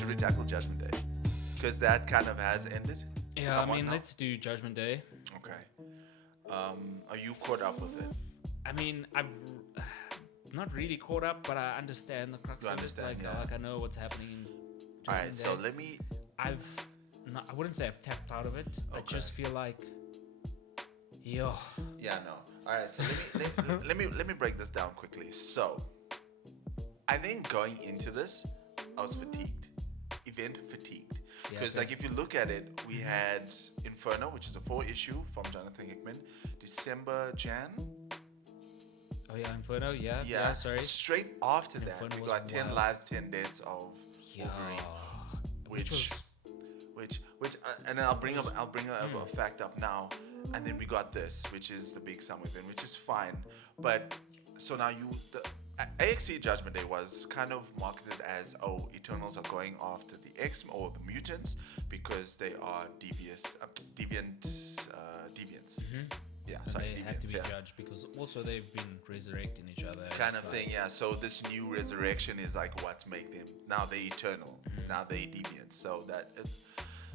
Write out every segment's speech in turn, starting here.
should we tackle Judgment Day? Because that kind of has ended. Yeah, somewhat now. let's do Judgment Day. Okay. Are you caught up with it? I mean, I've not really caught up, but I understand the crux You of understand, it. yeah. Like I know what's happening in Judgment All right. So Day. let me. I wouldn't say I've tapped out of it. I Okay. just feel like, yo, Yeah. No. All right. So let me break this down quickly. So, I think going into this, I was fatigued. Event fatigued. Yeah, Because okay. like if you look at it, we had Inferno, which is a 4-issue from Jonathan Hickman, December, Jan. oh yeah, Inferno, yeah, sorry. Straight after that, Inferno we was got 10 wild. lives, 10 deaths of Yeah. Wolverine, Which which, and then I'll bring up a fact up now, and then we got this, which is the big summer event, which is fine. But so now the A.X.E Judgment Day was kind of marketed as, oh, Eternals are going after the X-Men or the mutants because they are deviants. Yeah, sorry, they have to deviants. be Yeah. judged because also they've been resurrecting each other. Kind It's of like- thing, yeah. So this new resurrection is like what's make them now they eternal, now they deviants.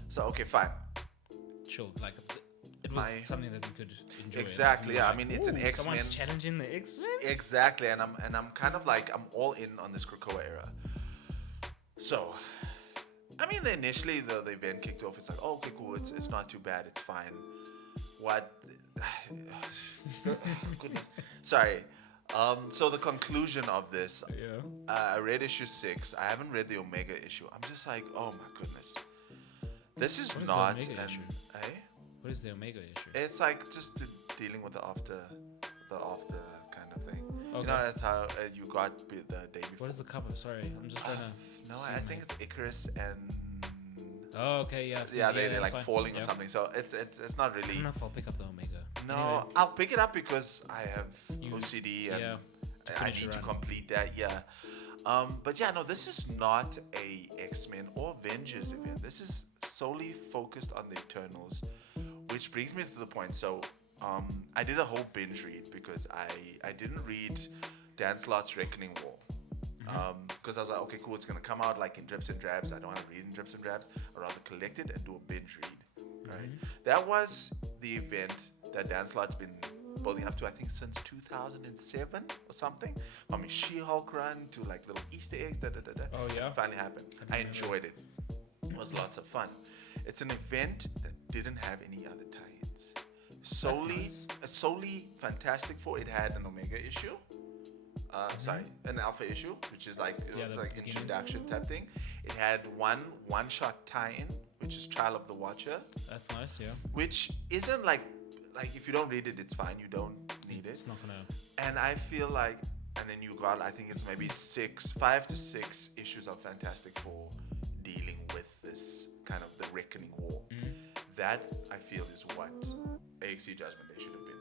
So okay, fine. Chill, like it was My- something that we could enjoy. Exactly, We were yeah. I like, mean, it's an "Ooh, X-Men." Someone's challenging the X-Men. Exactly, and I'm kind of like I'm all in on this Krakoa era. So, I mean, initially the event kicked off. It's like, oh, okay, cool. It's not too bad. It's fine. What? Goodness. Sorry. So the conclusion of this, Yeah. I read issue 6. I haven't read the Omega issue. I'm just like, oh my goodness. This is What is the not Omega an. issue? Eh? What is the Omega issue? It's like just dealing with the after kind of thing. You Okay. know, that's how you got the day before. What is the cover? Sorry, I'm just trying to. No, I think it's Icarus and Oh, okay, yeah. I've seen yeah, it. they're that's like fine. falling or Yep. something. So it's not I really. don't know if I'll pick up the Omega. No, Anyway, I'll pick it up because I have You- OCD and yeah, I finish need the to run. complete that. Yeah. But yeah, no, this is not a X-Men or Avengers event. This is solely focused on the Eternals, which brings me to the point. So, I did a whole binge read because I didn't read Dan Slott's Reckoning War. Because I was like, okay, cool, it's gonna come out like in drips and drabs. I don't want to read in drips and drabs. I'd rather collect it and do a binge read. Right? That was the event that Dan Slott's been building up to, I think, since 2007 or something. From his She-Hulk run to like little Easter eggs. Oh, yeah? It finally happened. I enjoyed it. It was lots of fun. It's an event that didn't have any other tie-ins. Solely Fantastic Four. It had an Omega issue. Sorry, an Alpha issue, which is like Yeah, it's the like beginning. introduction type thing. It had one-shot tie-in, which is Trial of the Watcher, That's nice, yeah. which isn't like if you don't read it, it's fine. You don't need it. It's not gonna. And I feel like, and then you got, I think it's maybe 5 to 6 issues of Fantastic Four dealing with this kind of the Reckoning War. That I feel is what A.X.E Judgment Day should have been.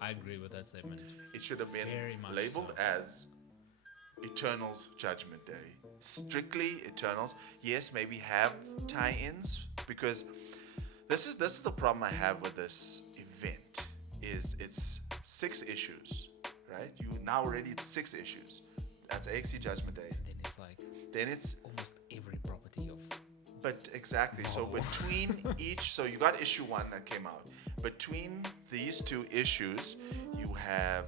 I agree with that statement. It should have been Very much labeled so. as Eternals Judgment Day. Strictly Eternals. Yes, maybe have tie-ins, because this is the problem I have with this event. Is it's 6 issues, right? You now already it's 6 issues. That's A.X.E Judgment Day. Then it's like Then it's almost every property of. But exactly. So Marvel. between each, so you got issue 1 that came out. Between these 2 issues, you have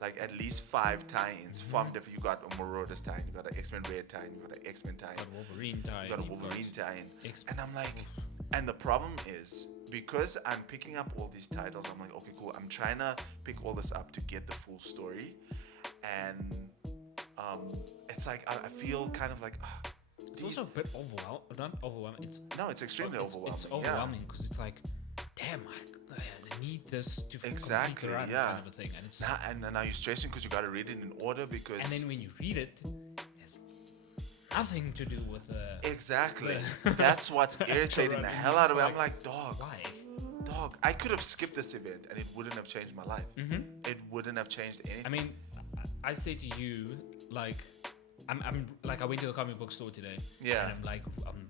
like at least 5 tie-ins from different. You got a Marauders tie-in, you got an X-Men Red tie-in, you got an X-Men tie-in, Got Wolverine tie. you got a Wolverine tie-in, X-Men. and I'm like, and the problem is because I'm picking up all these titles, I'm like, okay, cool. I'm trying to pick all this up to get the full story, and it's like I feel kind of like. It's also a bit overwhelming. Not overwhelming. It's extremely overwhelming. It's overwhelming because it's like, damn, I need this to Exactly, complete the run yeah. kind of a thing, and it's And now you're stressing because you got to read it in order because. and then when you read it, it's nothing to do with the Exactly. That's what's irritating the running. hell out of me. It's I'm like, dog, why. I could have skipped this event and it wouldn't have changed my life. It wouldn't have changed anything. I mean, I say to you, like, I'm like, I went to the comic book store today. Yeah. And I'm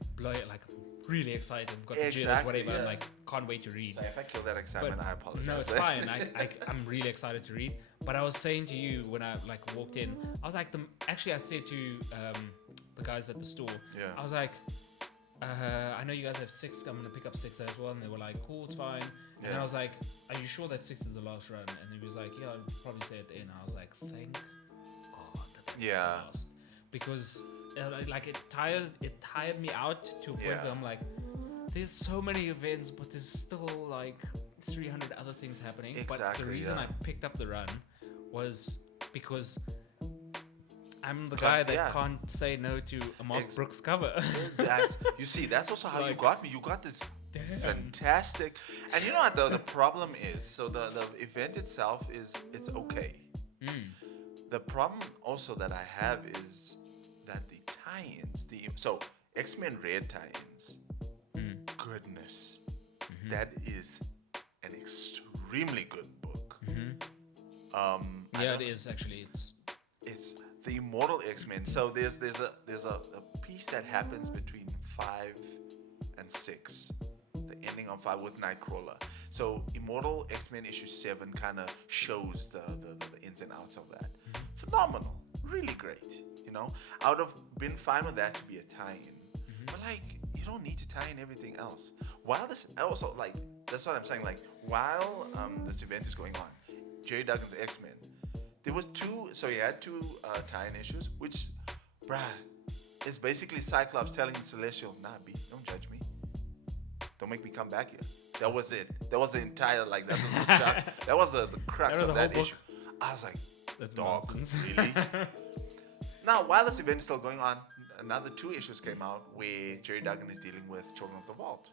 really excited. I've got the jitters, Exactly, whatever. yeah. I'm like, can't wait to read. If I kill that excitement, I apologize. No, it's fine. I'm really excited to read. But I was saying to you when I like walked in, I was like, I said to the the guys at the store. Yeah. I was like, I know you guys have 6. I'm gonna pick up 6 as well, and they were like, cool, it's fine. And then I was like, are you sure that 6 is the last run? And he was like, yeah, I'd probably say at the end. I was like, thank God. That Yeah. Last. Because like it tired me out to a point Yeah. where I'm like, there's so many events, but there's still like 300 other things happening. But Exactly, the reason yeah. I picked up the run was because I'm the guy that can't say no to a Mark Brooks cover. That's also how you Like, got me. You got this fantastic, and you know what the problem is. So the event itself it's okay. The problem also that I have is that the tie-ins, so X-Men Red tie-ins, goodness, that is an extremely good book. Yeah, it is actually. It's the Immortal X-Men. So there's a piece that happens between 5 and 6, the ending of 5 with Nightcrawler. So Immortal X-Men issue 7 kind of shows the ins and outs of that. Phenomenal, really great. You know, I would have been fine with that to be a tie-in, but like you don't need to tie in everything else. While this also like that's what I'm saying. Like while this event is going on, Jerry Duggan's X-Men. There was 2, so he had 2 tie-in issues, which, bruh, is basically Cyclops telling the Celestial, nah, B, don't judge me. Don't make me come back here. That was it. That was the entire, like, that was the that was the crux That was of the that whole issue. I was like, That's dog, nonsense. really? Now, while this event is still going on, another 2 issues came out where Jerry Duggan is dealing with Children of the Vault.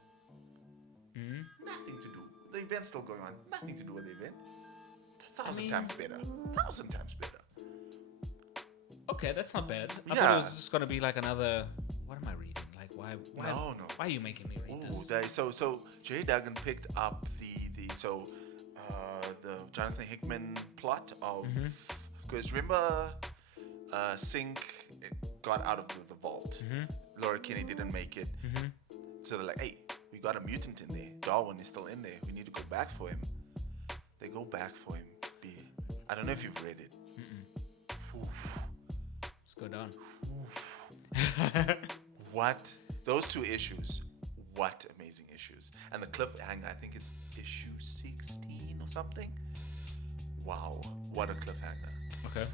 Nothing to do. The event's still going on. Nothing to do with the event. 1,000 times better. 1,000 times better. Okay, that's not bad. I thought Yeah. it was just gonna be like another. What am I reading? Like, why? No. Why are you making me read Ooh, this? so Jerry Duggan picked up the Jonathan Hickman plot of because remember Sync got out of the vault. Laura Kinney didn't make it. So they're like, hey, we got a mutant in there. Darwin is still in there. We need to go back for him. They go back for him. I don't know if you've read it. Oof. Let's go down. What? Those 2 issues. What amazing issues. And the cliffhanger, I think it's issue 16 or something. Wow. What a cliffhanger. Okay.